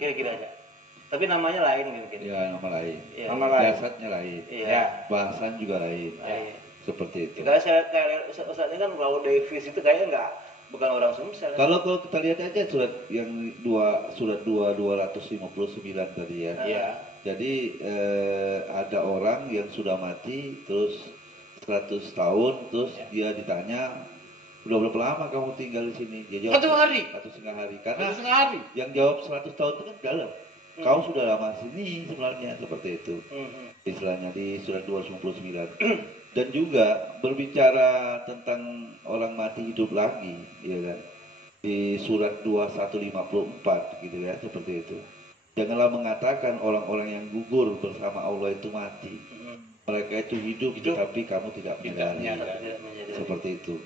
kira-kiranya. Tapi namanya lain mungkin. Ya, nama lain. Ya. Nama lain. Jasadnya lain. Ya. Bahasan juga lain. Ya. Seperti itu. Karena saya kayak Ustaz ini kan Raul Davis itu kayaknya bukan orang Sumsel. Kalau kita lihat aja surat yang 259 tadi ya. Iya. Jadi ada orang yang sudah mati terus 100 tahun terus dia ditanya udah berapa lama kamu tinggal di sini? Dia jawab 1 hari. 1,5 hari. Karena 1,5 hari. Yang jawab 100 tahun itu kan dalam. Kau sudah lama sini sebenarnya seperti itu. Istilahnya di surat 259. Dan juga berbicara tentang orang mati hidup lagi, ya kan? Di surat 2154 gitu ya, seperti itu. Janganlah mengatakan orang-orang yang gugur bersama Allah itu mati. Mereka itu hidup. Tetapi kamu tidak menyadari. Seperti itu.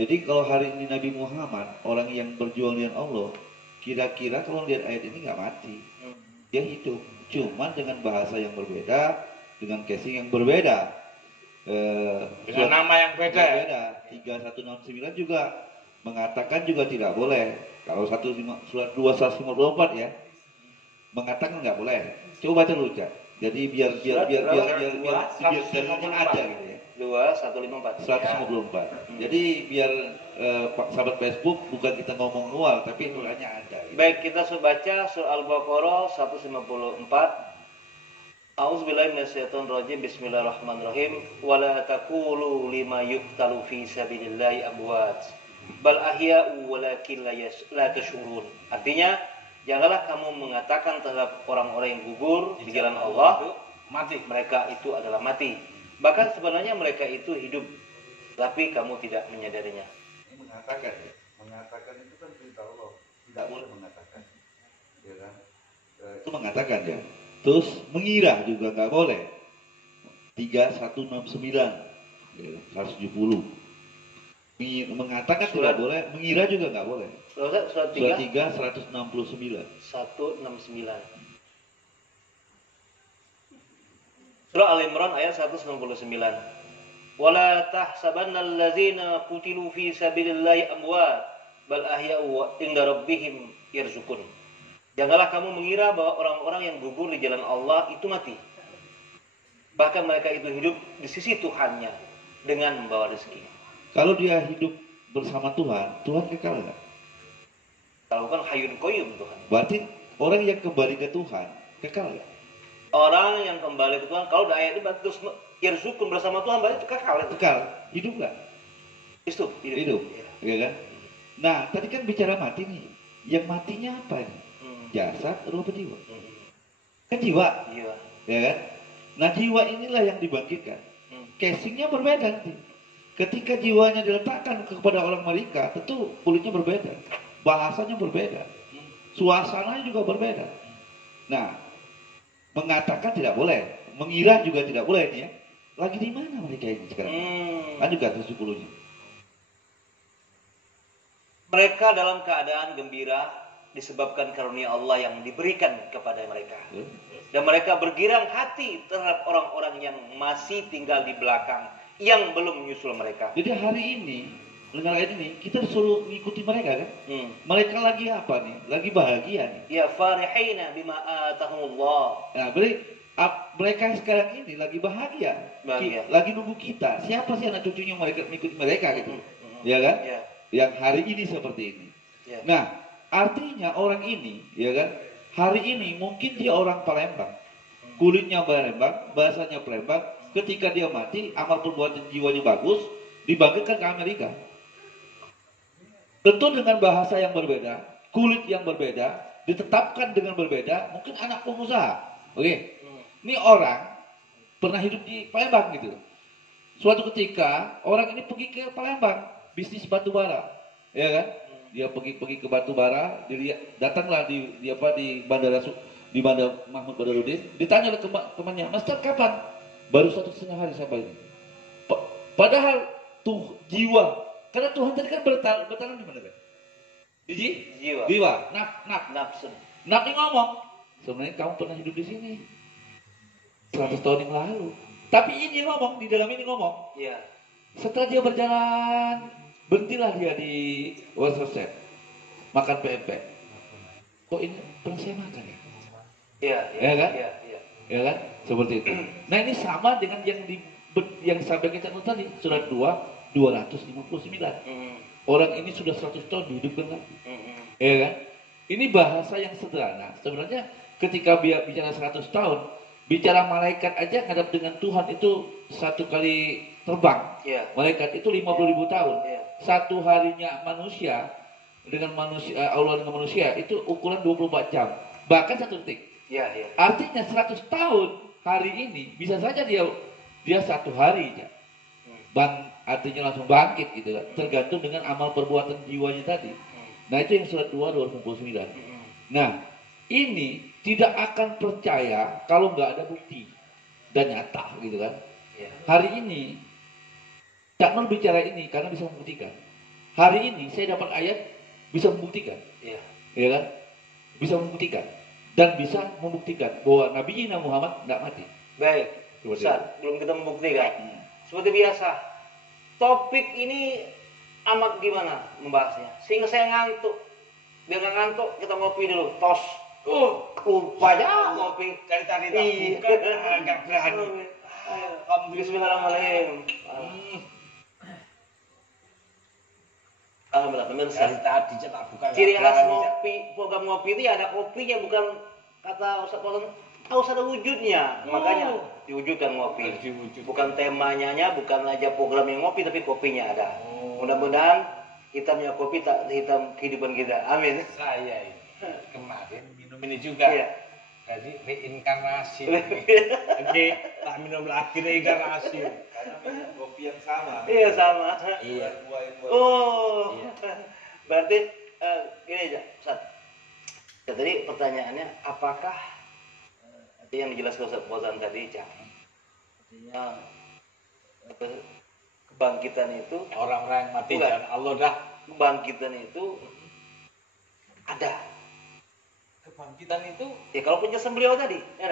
Jadi kalau hari ini Nabi Muhammad, orang yang berjuang dengan Allah, kira-kira kalau lihat ayat ini nggak mati. Dia hidup, cuman dengan bahasa yang berbeda, dengan casing yang berbeda. Dengan nama yang beda. 3169 juga mengatakan juga tidak boleh. Kalau surat 254 ya, mengatakan nggak boleh. Coba baca dulu, Cak. Jadi biar dalilnya ada gitu ya. 154. Jadi biar sahabat Facebook bukan kita ngomong mual, tapi itulannya ada. Gitu. Baik, kita baca surah Al-Baqarah 154. A'udzubillahi minasyaitonirrajim. Bismillahirrahmanirrahim. Wala taqulu lima yuqtalu fi sabilillahi amwat bal ahya'u walakin la tashurun. Artinya, janganlah kamu mengatakan terhadap orang-orang yang gugur di jalan Allah mati. Mereka itu adalah mati. Bahkan sebenarnya mereka itu hidup, tapi kamu tidak menyadarinya. Ini mengatakan ya, mengatakan itu kan perintah Allah, tidak boleh mengatakan, ya kan? Itu mengatakan ya. Terus mengira juga nggak boleh. 3169, ya, 170. Mengatakan surat, tidak boleh, mengira juga nggak boleh. Surat 3 169. 169. Surah Al-Imran ayat 199. Wala tahsabannal ladzina qutilu fi sabilillahi amwat bal ahya'u 'inda rabbihim yarzuqun. Janganlah kamu mengira bahwa orang-orang yang gugur di jalan Allah itu mati. Bahkan mereka itu hidup di sisi Tuhannya dengan membawa rezeki. Kalau dia hidup bersama Tuhan, Tuhan kekal enggak? Kalau kan hayyun qayyum Tuhan. Berarti orang yang kembali ke Tuhan kekal enggak? Orang yang kembali ke Tuhan, kalau ayat ini terus yarzukun bersama Tuhan berarti kekal. Kekal, hidup enggak? Hidup. Ya kan? Nah, tadi kan bicara mati nih. Yang matinya apa nih? Jasad, roh, jiwa. Kan jiwa. Ya kan? Nah, jiwa inilah yang dibangkitkan. Casingnya berbeda nanti. Ketika jiwanya diletakkan kepada orang mereka, tentu kulitnya berbeda, bahasanya berbeda, suasananya juga berbeda. Nah, mengatakan tidak boleh, mengira juga tidak boleh ini ya. Lagi di mana mereka ini sekarang? Kan juga 70-nya. Mereka dalam keadaan gembira disebabkan karunia Allah yang diberikan kepada mereka. Dan mereka bergirang hati terhadap orang-orang yang masih tinggal di belakang, yang belum menyusul mereka. Jadi hari ini, dengan ayat ini, kita disuruh mengikuti mereka kan? Mereka lagi apa nih? Lagi bahagia nih. Ya farihina bima atahumullah. Nah, berarti mereka sekarang ini lagi bahagia. Lagi nunggu kita. Siapa sih anak cucunya mereka mengikuti mereka gitu? Ya kan? Yang hari ini seperti ini. Nah, artinya orang ini, ya kan? Hari ini mungkin dia orang Palembang. Kulitnya Palembang, bahasanya Palembang. Ketika dia mati, amal perbuatan jiwanya bagus, dibangkitkan ke Amerika. Tentu dengan bahasa yang berbeda, kulit yang berbeda, ditetapkan dengan berbeda, mungkin anak pengusaha. Oke. Ini orang pernah hidup di Palembang gitu. Suatu ketika orang ini pergi ke Palembang, bisnis batu bara, ya kan? Dia pergi ke batu bara, datanglah di bandara Mahmud Badarudin, ditanya oleh temannya, "Master kapan?" Baru 1,5 hari sampai ini. Padahal tuh jiwa, karena Tuhan tadi kan bertanam di mana kan? Di jiwa. Nafsu. Nabi ngomong, sebenarnya kamu pernah hidup di sini 100 tahun yang lalu. Tapi ini ngomong, di dalam ini ngomong. Iya. Setelah dia berjalan, berhentilah dia di Worcester, makan pempek. kok ini pernah saya makan ya? Iya, Ya kan? Iya, iya. Ya kan? Seperti itu. Nah ini sama dengan yang sampai kita tadi surat 2 259. Orang ini sudah 100 tahun dihidupkan lagi. Ya kan? Ini bahasa yang sederhana. Sebenarnya ketika dia bicara 100 tahun, bicara malaikat aja ngadap dengan Tuhan itu satu kali terbang. Iya. Malaikat itu 50.000 tahun. Iya. Satu harinya manusia dengan manusia, Allah dengan manusia itu ukuran 24 jam. Bahkan 1 detik. Iya, iya. Artinya 100 tahun hari ini bisa saja dia 1 hari aja. Artinya langsung bangkit gitu kan. Tergantung dengan amal perbuatan jiwanya tadi. Nah itu yang surat 2 259. Nah ini tidak akan percaya kalau nggak ada bukti dan nyata gitu kan. Hari ini Cak Nur bicara ini karena bisa membuktikan. Hari ini saya dapat ayat bisa membuktikan. Ya kan? Bisa membuktikan dan bisa membuktikan bahwa Nabi Muhammad tidak mati. Baik, Ustaz, belum kita membuktikan. Seperti biasa, topik ini amat gimana membahasnya, sehingga saya ngantuk. Biar nggak ngantuk, kita ngopi dulu, tos. Rupanya ngopi. Dari tadi agak berani. Bismillahirrahmanirrahim. Alhamdulillah, pemirsa. Dari tadi cetak buka. Ciri khas ngopi, program ngopi itu ya ada kopinya, bukan kata Ustaz Fauzan, harus ada wujudnya. Makanya diwujudkan ngopi. Bukan temanya, bukan aja program yang ngopi, tapi kopinya ada. Mudah-mudahan hitamnya kopi tak hitam kehidupan kita. Amin. Saya ini kemarin minum ini juga. Iya. Jadi reinkarnasi. Oke, tak minum lagi reinkarnasi. Karena minum kopi yang sama. Iya sama. Iya. Oh. Iya. Berarti ini aja, Ustaz. Ya, tadi pertanyaannya apakah yang dijelaskan Ustaz Fauzan tadi, Cak? Artinya kebangkitan itu Orang-orang yang mati Bukan. dan Allah dah. kebangkitan itu ada. Kebangkitan itu Ya kalau penjelasan beliau tadi, ya,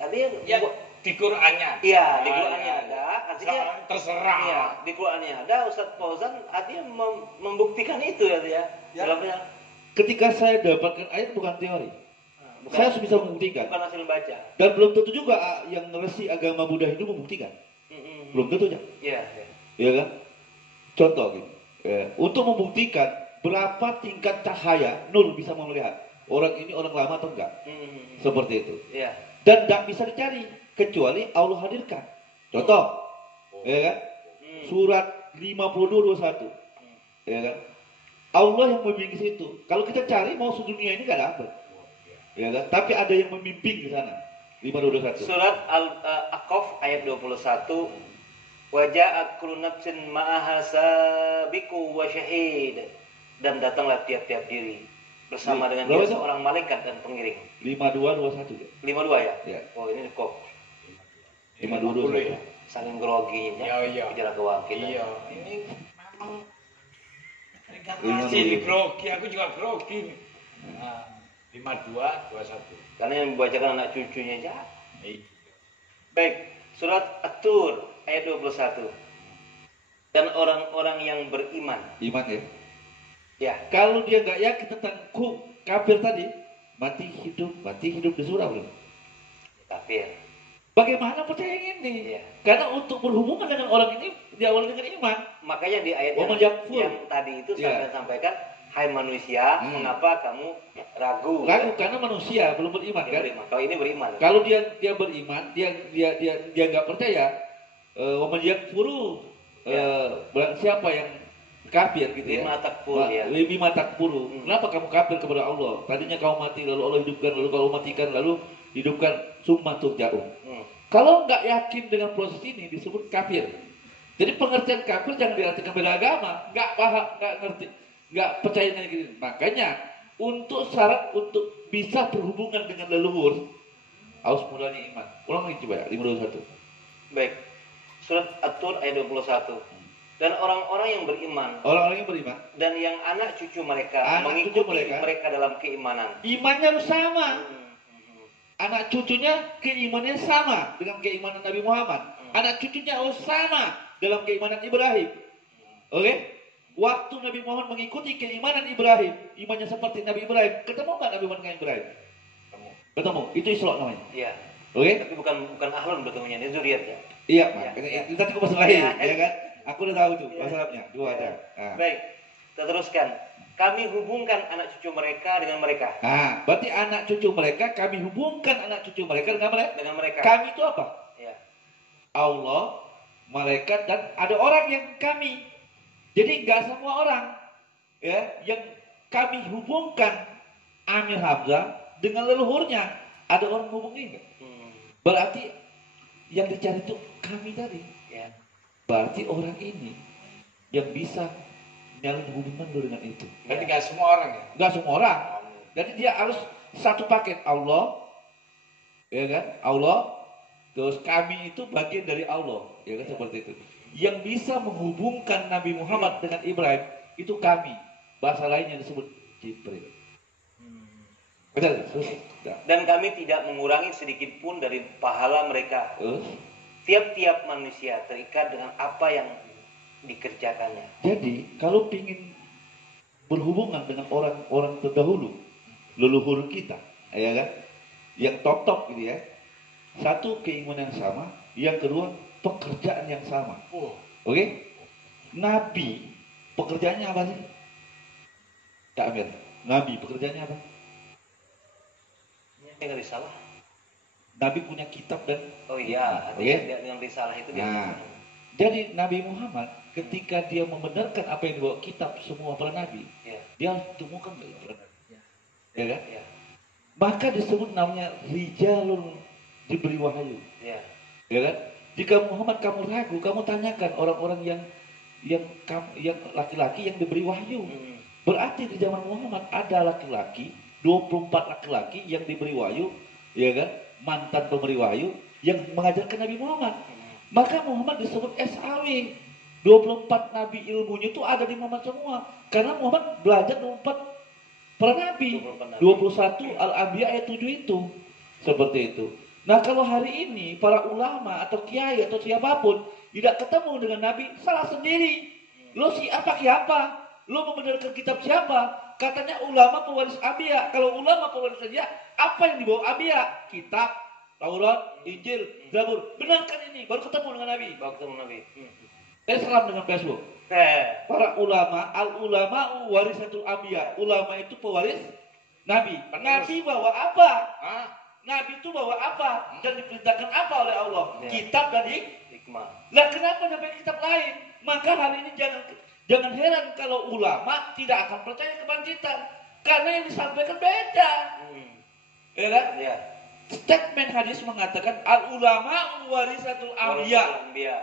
artinya ya di Qur'annya. iya, di Qur'annya ada, artinya terserah. iya, di Qur'annya ada. Ustaz Fauzan artinya membuktikan itu ya, Ya. dalamnya. Ketika saya dapatkan ayat bukan teori, saya harus bisa membuktikan. Bukan hasil baca. Dan belum tentu juga yang resi agama Buddha itu membuktikan. Belum tentu ya. Iya. Ya kan? Contoh gitu. Ya. Untuk membuktikan berapa tingkat cahaya nur bisa melihat orang ini orang lama atau enggak. Seperti itu. Iya. Dan tidak bisa dicari kecuali Allah hadirkan. Contoh. Ya kan? Surat 52:21. Ya kan? Allah yang membimbing ke situ. Kalau kita cari mau sedunia ini enggak dapat. Ya kan? Tapi ada yang membimbing ke sana. 52:21. Surat Al-Aqaf ayat 21. Waja'at kullu nafsin ma'aha sabiqu wa syahid. Dan datanglah tiap-tiap diri bersama dengan dia seorang malaikat dan pengiring. 52:21 ya. 52 ya? Ya. Oh ini kok 52:21. saking groginya. Iya. Bicara kewakil. Iya, ini memang masih di grogi, aku juga grogi. Nah, 52:21. Karena yang membacakan anak cucunya aja. Iya. Baik, surat At-Tur ayat 21. Dan orang-orang yang beriman. Iman ya. Ya, Kalau dia nggak yakin tentang kafir tadi, mati hidup di surga belum? kafir. Bagaimana percaya yang ini? Iya. Karena untuk berhubungan dengan orang ini diawali dengan iman. Makanya di ayat Oh, yakfur. yang tadi itu Iya. saya sampaikan, hai manusia, mengapa kamu ragu? Ragu karena manusia belum beriman Dia kan? beriman. Kalau ini beriman. Kalau dia beriman, dia nggak percaya. Waman yakfuru, barang siapa yang kafir gitu ya. Lima takfur ya. Lima takfuru. Kenapa kamu kafir kepada Allah? Tadinya kamu mati lalu Allah hidupkan, lalu kalau matikan lalu hidupkan, summa turja'un. Kalau nggak yakin dengan proses ini disebut kafir. Jadi pengertian kafir jangan diartikan beda agama, nggak paham, nggak ngerti, nggak percaya dengan gitu. Makanya untuk syarat untuk bisa berhubungan dengan leluhur harus mulanya iman. Ulang lagi coba ya, 51. Baik. Surat At-Tur ayat 21. Dan orang-orang yang beriman Orang-orang yang beriman, dan yang anak cucu mereka Anak mengikuti cucu mereka. dalam keimanan. imannya harus sama. Anak cucunya keimanannya sama dengan keimanan Nabi Muhammad. Anak cucunya harus sama dalam keimanan Ibrahim. Oke? Waktu Nabi Muhammad mengikuti keimanan Ibrahim, imannya seperti Nabi Ibrahim, ketemu nggak Nabi Muhammad dengan Ibrahim? Ketemu. Itu Isra namanya. Iya. Oke? Tapi bukan ahlun bertemunya, ini zuriatnya. Iya, Pak. Iya. Itu tadi aku bahasa lain, Iya. ya kan? Aku udah tahu tuh Iya. bahasa Arabnya, dua ada. Nah. Baik, kita teruskan. Kami hubungkan anak cucu mereka dengan mereka. Nah, berarti anak cucu mereka, kami hubungkan anak cucu mereka dengan mereka. Dengan mereka. Kami itu apa? Ya. Allah, malaikat, dan ada orang yang kami. Jadi nggak semua orang ya yang kami hubungkan Amir Hamzah dengan leluhurnya. Ada orang hubungi nggak? Berarti yang dicari itu kami tadi. Ya. Berarti orang ini yang bisa nyalin hubungan lo dengan itu. Berarti nggak semua orang ya? Nggak semua orang. Jadi dia harus satu paket Allah, ya kan? Allah, terus kami itu bagian dari Allah, ya kan? Seperti itu. Yang bisa menghubungkan Nabi Muhammad dengan Ibrahim itu kami. Bahasa lainnya disebut Jibril. Betul. Dan kami tidak mengurangi sedikit pun dari pahala mereka. Tiap-tiap manusia terikat dengan apa yang dikerjakannya. Jadi kalau ingin berhubungan dengan orang-orang terdahulu, leluhur kita, ya kan, yang top gitu ya. Satu, keimanan yang sama. Yang kedua, pekerjaan yang sama. Oke? Nabi pekerjaannya apa sih? Kak Amir, Nabi pekerjaannya apa? Dengan risalah. Nabi punya kitab dan Oh iya, artinya dengan risalah itu dia. Nah, jadi Nabi Muhammad ketika dia membenarkan apa yang dibawa kitab semua para nabi, dia harus temukan dari para nabi. Ya kan? Ya. Maka disebut namanya rijalun diberi wahyu. Ya. Ya kan? Jika Muhammad kamu ragu, kamu tanyakan orang-orang yang laki-laki yang diberi wahyu. Berarti di zaman Muhammad ada laki-laki, 24 laki-laki yang diberi wahyu, ya kan? Mantan pemberi wahyu yang mengajarkan Nabi Muhammad. Maka Muhammad disebut SAW. 24 nabi ilmunya itu ada di Muhammad semua. Karena Muhammad belajar 24 para nabi. 21 Al-Anbiya ayat 7 itu. Seperti itu. Nah, kalau hari ini para ulama atau kiai atau siapapun tidak ketemu dengan Nabi, salah sendiri. Lo siapa? Lo membenarkan kitab siapa? Katanya ulama pewaris Anbiya. Kalau ulama pewaris Anbiya, apa yang dibawa Anbiya? Kitab, Taurat, Injil, Zabur. Benarkan ini, baru ketemu dengan Nabi. Baru ketemu Nabi. Salam dengan Facebook. Para ulama, al-ulama warisatul Anbiya. Ulama itu pewaris Nabi. Nabi bawa apa? Nabi itu bawa apa? Dan diperintahkan apa oleh Allah? Kitab dan hikmah. Nah, kenapa sampai kitab lain? Maka hari ini jangan heran kalau ulama tidak akan percaya kebangkitan. Karena yang disampaikan beda. Ya kan? Ya. Statement hadis mengatakan al-ulama warisatul Anbiya.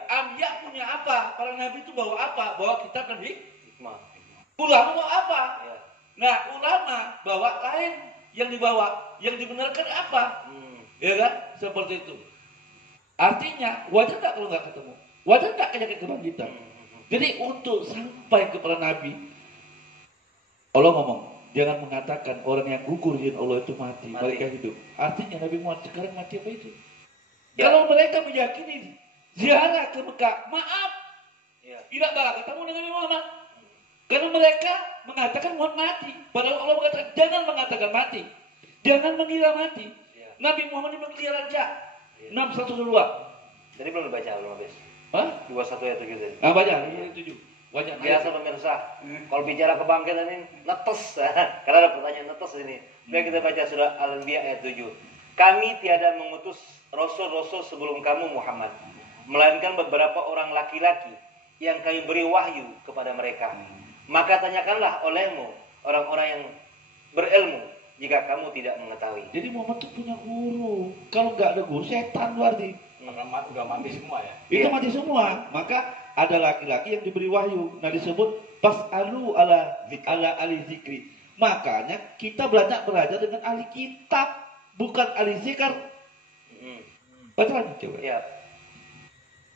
Anbiya punya apa? Para nabi itu bawa apa? Bawa kitab dan hikmah. Ulama bawa apa? Ya. Nah, ulama bawa lain yang dibawa, yang dibenarkan apa? Ya kan? Seperti itu. Artinya, wajar nggak kalau nggak ketemu? Wajar nggak kayak kebangkitan? Jadi untuk sampai kepada Nabi, Allah ngomong, jangan mengatakan orang yang gugur di Allah itu mati. Mereka hidup. Artinya Nabi Muhammad sekarang mati apa itu? Ya. Kalau mereka meyakini ziarah ke Mekah, maaf, tidak bakal ketemu dengan Nabi Muhammad. Karena mereka mengatakan Muhammad mati. Padahal Allah mengatakan jangan mengatakan mati, jangan mengira mati. Nabi Muhammad ini mengira raja. 612. Jadi belum dibaca, belum habis. 21 ayat 7 tadi. Nah, baca 7. Baca. Biasa pemirsa, kalau bicara kebangkitan ini netes. Karena ada pertanyaan netes ini. Baik, kita baca surah Al-Anbiya ayat 7. Kami tiada mengutus rasul-rasul sebelum kamu Muhammad, melainkan beberapa orang laki-laki yang kami beri wahyu kepada mereka. Maka tanyakanlah olehmu orang-orang yang berilmu jika kamu tidak mengetahui. Jadi Muhammad itu punya guru. Kalau nggak ada guru, setan berarti. Udah mati semua ya? Itu mati semua. Maka ada laki-laki yang diberi wahyu. Nah, disebut pas'alu ala ahli zikri. Makanya kita belajar dengan ahli kitab, bukan ahli zikr. Baca lagi coba. Ya.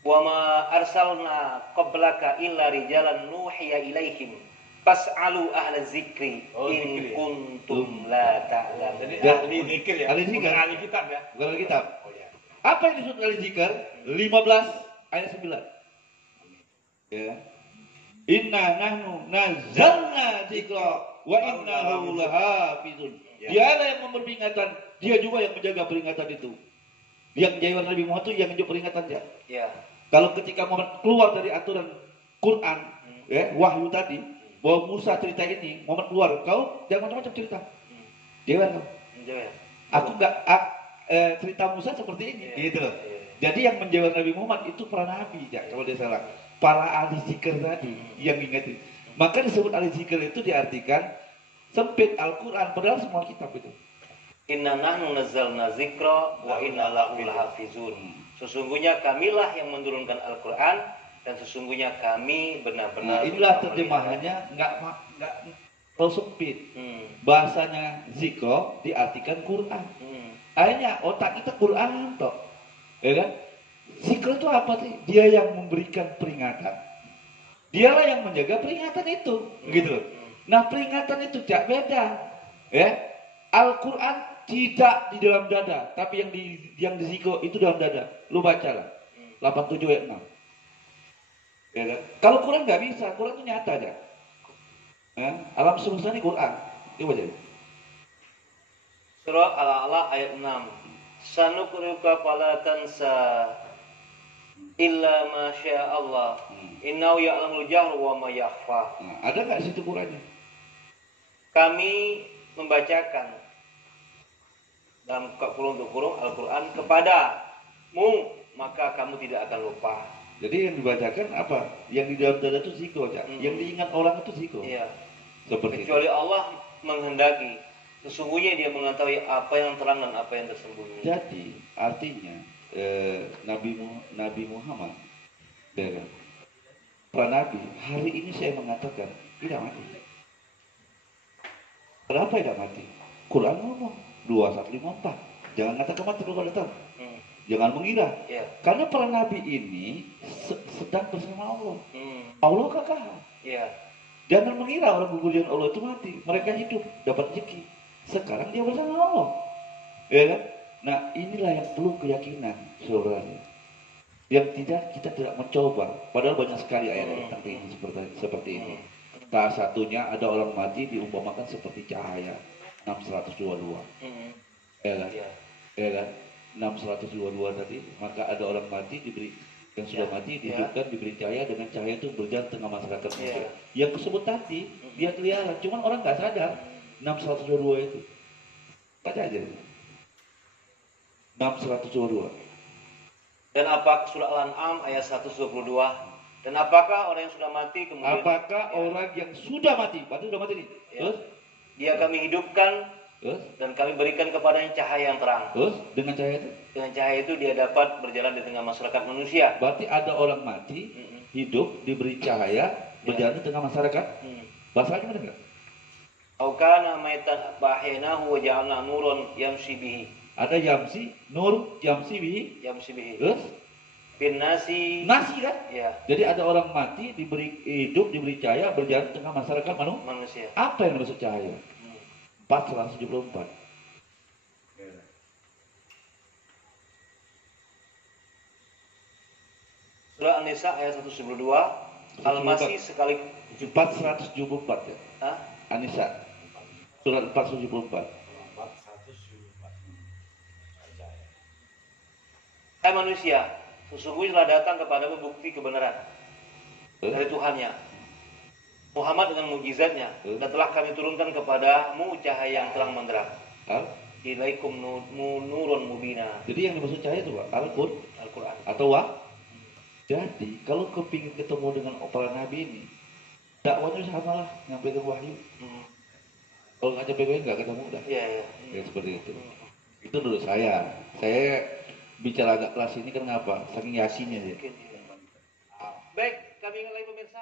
Wa ma arsalna qablaka illa rijalan nuhiya ilaihim fas'alu ahla zikri in kuntum la ta'lamun. Jadi ahli zikir ya? Ahli zikir. Bukan ahli kitab ya? Bukan ahli kitab. Oh ya. Apa yang disebut ahli zikir? 15 ayat 9. Ya. Inna nahnu nazzalna dzikra wa inna lahu lahafizun. Dialah yang memberi peringatan, dia juga yang menjaga peringatan itu. Yang menjawab Nabi Muhammad itu yang menjaga peringatannya. Ya. Kalau ketika Muhammad keluar dari aturan Quran, ya, wahyu tadi, bahwa Musa cerita ini, Muhammad keluar, kau jangan macam-macam cerita. Jangan kau. Aku enggak cerita Musa seperti ini, gitu loh. Jadi yang menjawab Nabi Muhammad itu para nabi, ya, kalau dia salah. Para ahli zikir tadi yang ingetin. Maka disebut ahli zikir itu diartikan sempit Al-Quran, padahal semua kitab itu. Inna nahnu nazzalna dzikra wa inna lahu lahafizun. Sesungguhnya kamilah yang menurunkan Al-Quran dan sesungguhnya kami benar-benar. Nah, inilah terjemahannya enggak terlalu sempit. Bahasanya zikra diartikan Quran. Akhirnya otak kita Quran toh. Ya kan? Zikr itu apa sih? Dia yang memberikan peringatan. Dialah yang menjaga peringatan itu, gitu. Nah, peringatan itu tidak beda. Ya. Al-Qur'an tidak di dalam dada, tapi yang di zikr itu dalam dada. Lu bacalah. 87 ayat 6. Ya kan? Kalau Quran nggak bisa, Quran itu nyata aja. Ya? Alam semesta ini Quran. Coba baca. Surah Al-A'la ayat 6. Sanuqri'uka fala tansa illa ma syaa Allah. Innahu ya'lamul jahra wa ma yakhfa. Nah, ada nggak di situ Qurannya? Kami membacakan dalam kurung untuk kurung Al-Quran kepadamu, maka kamu tidak akan lupa. Jadi yang dibacakan apa? Yang di dalam dada itu zikr aja. Yang diingat orang itu zikr. Iya. Seperti Kecuali itu. Allah menghendaki. Sesungguhnya dia mengetahui apa yang terang dan apa yang tersembunyi. Jadi artinya Nabi Muhammad, ya kan? Para nabi hari ini saya mengatakan tidak mati. Kenapa tidak mati? Quran ngomong 2154. Jangan katakan mati kalau datang. Jangan mengira. Yeah. Karena para nabi ini sedang bersama Allah. Allah kakak. Yeah. Jangan mengira orang guguran Allah itu mati. Mereka hidup, dapat rezeki. Sekarang dia bersama Allah. Ya kan? Nah, inilah yang perlu keyakinan, saudara. Yang kita tidak mencoba. Padahal banyak sekali ayat-ayat ini seperti ini. Salah satunya ada orang mati diumpamakan seperti cahaya. 6122. Ya kan? Ya kan? 6122 tadi, maka ada orang mati diberi yang sudah mati dihidupkan diberi cahaya, dengan cahaya itu berjalan tengah masyarakat manusia. Yang tersebut tadi dia kelihatan, cuman orang nggak sadar 6122 itu. Baca aja. 6122. Dan apa surah Al-An'am ayat 122. Dan apakah orang yang sudah mati kemudian? Apakah orang yang sudah mati? Berarti sudah mati nih. Terus? Dia kami hidupkan. Terus? Dan kami berikan kepadanya cahaya yang terang. Terus? Dengan cahaya itu? Dengan cahaya itu dia dapat berjalan di tengah masyarakat manusia. Berarti ada orang mati, hidup, diberi cahaya, berjalan di tengah masyarakat. Bahasanya benar nggak? Aukana maitan bahinahu wa ja'alna nuron yamshi bihi. Ada yamsi, nur, yamsi bihi. Yamshi bihi. Terus? Bin nasi. Nasi kan? Ya. Jadi ada orang mati, diberi hidup, diberi cahaya, berjalan di tengah masyarakat manusia. Apa yang dimaksud cahaya? 474. Surah An-Nisa ayat 192. Al-Masih sekali 474 ya. Hah? An-Nisa. Surat 474. Hai manusia, sesungguhnya telah datang kepadamu bukti kebenaran dari Tuhannya. Muhammad dengan mukjizatnya dan telah kami turunkan kepadamu cahaya yang terang benderang. Ilaikum nurun mubina. Jadi yang dimaksud cahaya itu Pak, Al-Quran atau Jadi kalau kepingin ketemu dengan para nabi ini, dakwanya sama lah, nyampaikan wahyu. Kalau nggak nyampe wahyu nggak ketemu dah. Iya. Ya seperti itu. Itu menurut saya. Saya bicara agak kelas ini kan ngapa? Saking yakinnya ya. Baik, kami ingat lagi pemirsa.